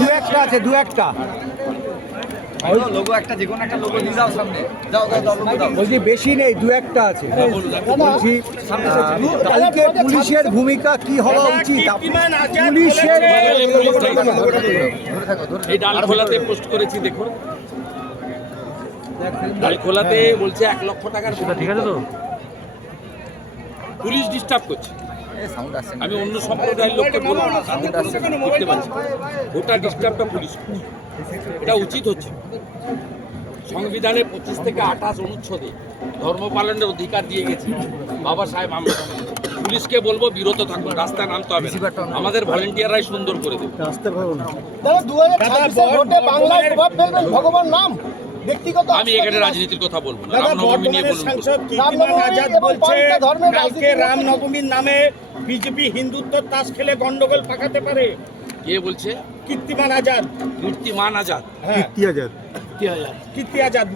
দু একটা আছে, দু একটা লোগো একটা যে কোনো একটা লোগো নিয়ে যাও সামনে, যাও যাও যাও লোগো দাও। বলছি বেশি নেই, দু একটা আছে। বলছি কালকে পুলিশের ভূমিকা কি হওয়া উচিত? পুলিশের এই ডালখোলাতে পোস্ট করেছি, দেখুন ডালখোলাতে বলছে 1 লক্ষ টাকার, ঠিক আছে তো? পুলিশ ডিস্টার্ব করছে। আমি অন্য সম্প্রদায়ের লোককে বলবো না, করতে পারছি ওটা ডিস্টার্বটা পুলিশ করছে। এটা উচিত হচ্ছে। সংবিধানে 25 থেকে 28 অনুচ্ছেদে ধর্ম পালনের অধিকার দিয়ে গেছে বাবা সাহেব আম্বেদকর। পুলিশকে বলবো বিরত থাকবে, রাস্তায় নামতে হবে না। আমাদের ভলেন্টিয়াররাই সুন্দর করে দেবে। আমি এখানে রাজনীতির কথা বলবো না, রামনবমী নিয়ে বলবো। কালকে রামনবমীর নামে বিজেপি হিন্দুত্ব তাস খেলে গন্ডগোল পাকাতে পারে। কে বলছে? কীর্তিমান আজাদ। কীর্তিমান আজাদ? কীর্তি আজাদ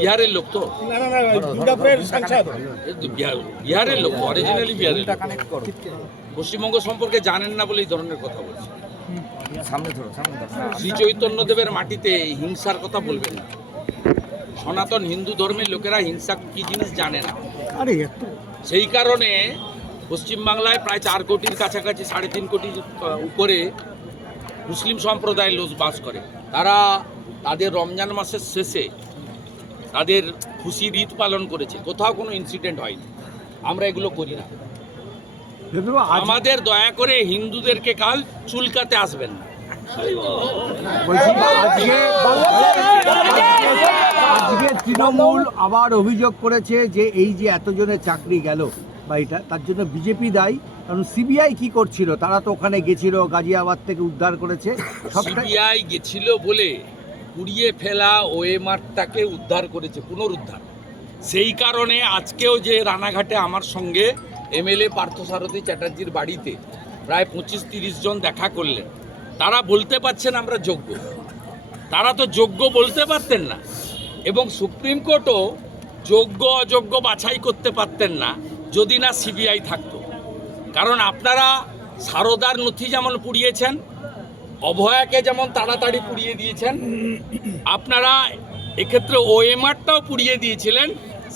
বিহারের লোক তো? না না না, দুর্গাপুরের সাংসদ। বিহারের লোক, অরিজিনালি বিহারের লোক। পশ্চিমবঙ্গ সম্পর্কে জানেন না বলে এই ধরনের কথা বলছে। শ্রী চৈতন্যদেবের মাটিতে হিংসার কথা বলবেন না। সনাতন হিন্দু ধর্মের লোকেরা হিংসা কি জিনিস জানে না। সেই কারণে পশ্চিমবাংলায় প্রায় 4 কোটির কাছাকাছি, 3.5 কোটির উপরে মুসলিম সম্প্রদায়ের লোক বাস করে। তারা তাদের রমজান মাসের শেষে তাদের খুশির ঈদ পালন করেছে, কোথাও কোনো ইনসিডেন্ট হয়নি। আমরা এগুলো করি না। আমাদের দয়া করে হিন্দুদেরকে কাল চুলকাতে আসবেন না। আজকে তৃণমূল আবার অভিযোগ করেছে যে এই যে এতজনের চাকরি গেল বা এটা, তার জন্য বিজেপি দায়ী। কারণ সিবিআই কি করছিল? তারা তো ওখানে গেছিল, গাজিয়াবাদ থেকে উদ্ধার করেছে। সিবিআই গেছিল বলে পুড়িয়ে ফেলা ওএমআরটাকে উদ্ধার করেছে, পুনরুদ্ধার। সেই কারণে আজকেও যে রানাঘাটে আমার সঙ্গে এমএলএ পার্থসারথী চ্যাটার্জির বাড়িতে প্রায় 25-30 জন দেখা করলেন, তারা বলতে পারছেন আমরা যোগ্য। তারা তো যোগ্য বলতে পারতেন না, এবং সুপ্রিম কোর্টও যোগ্য অযোগ্য বাছাই করতে পারতেন না যদি না সিবিআই থাকতো। কারণ আপনারা সারদার নথি যেমন পুড়িয়েছেন, অভয়াকে যেমন তাড়াতাড়ি পুড়িয়ে দিয়েছেন, আপনারা এক্ষেত্রে ওএমআরটাও পুড়িয়ে দিয়েছিলেন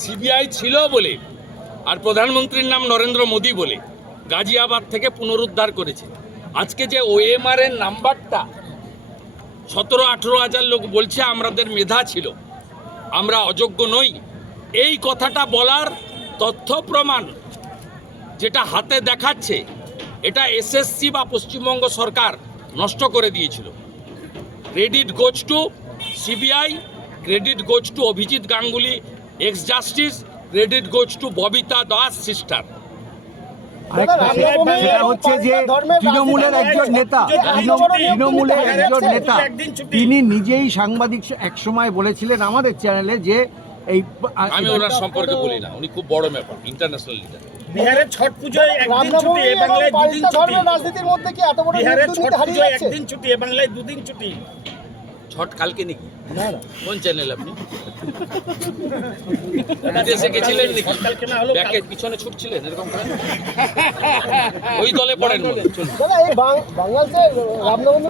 সিবিআই ছিল বলে, আর প্রধানমন্ত্রীর নাম নরেন্দ্র মোদী বলে গাজিয়াবাদ থেকে পুনরুদ্ধার করেছে। আজকে যে ওএমআর এর নাম্বারটা 17-18 হাজার লোক বলছে আমাদের মেধা ছিল, আমরা অযোগ্য নই, এই কথাটা বলার তথ্য প্রমাণ যেটা হাতে দেখাচ্ছে, এটা এসএসসি বা পশ্চিমবঙ্গ সরকার নষ্ট করে দিয়েছিল। Credit goes to CBI, credit goes to Abhijit Ganguly x justice, credit goes to Babita Das sister. হচ্ছে যে তৃণমূলের একজন নেতা, তিনি নিজেই সাংবাদিক একসময় বলেছিলেন আমাদের চ্যানেলে যে এই, আমি ওনার সম্পর্কে বলি না, উনি খুব বড় ব্যাপার, ইন্টারন্যাশনাল লিডার। বিহারের ছট পুজোয় একদিন ছুটি, এ বাংলায় 2 দিন ছুটি। রাজনীতির মধ্যে কি এত বড় বিহারের ছট পুজোয় একদিন ছুটি, এ বাংলায় 2 দিন ছুটি। ছট কালকে নাকি? কোন চ্যানেল আপনি? বিদেশে গেছিলেন নাকি? ব্যাকের পিছনে ছুটছিলেন এরকম করে? ওই দলে পড়েন বলে। বাংলাদেশে রামনবমী